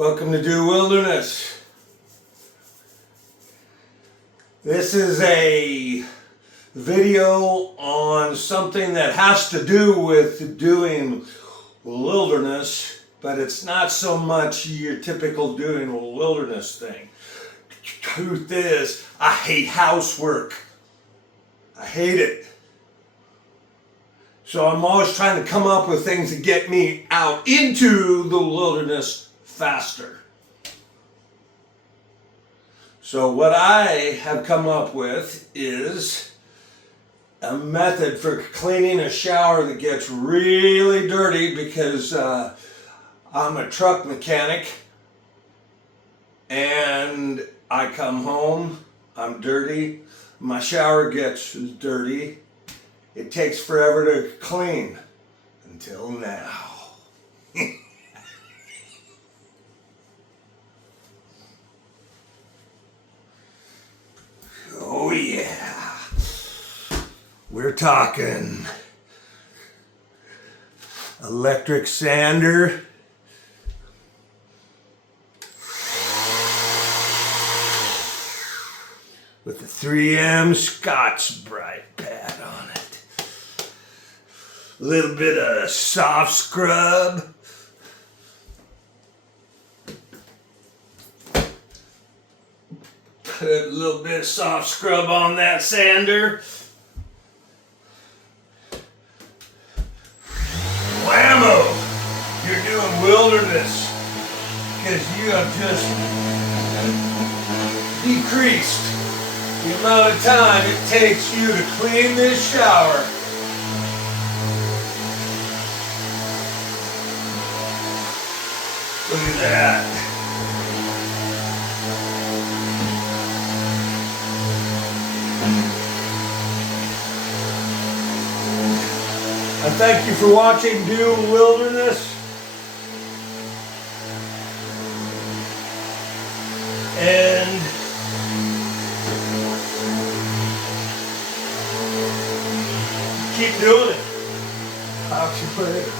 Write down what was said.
Welcome to Do Wilderness. This is a video on something that has to do with doing wilderness, but it's not so much your typical doing wilderness thing. Truth is, I hate housework. I hate it. So I'm always trying to come up with things to get me out into the wilderness faster. So what I have come up with is a method for cleaning a shower that gets really dirty because I'm a truck mechanic and I come home, I'm dirty, my shower gets dirty. It takes forever to clean until now. Oh yeah, we're talking electric sander, with the 3M Scotch-Brite pad on it. A little bit of soft scrub. Put a little bit of soft scrub on that sander. Whammo! You're doing wilderness because you have just decreased the amount of time it takes you to clean this shower. Look at that. I thank you for watching Do Wilderness. And keep doing it. Talk to you later.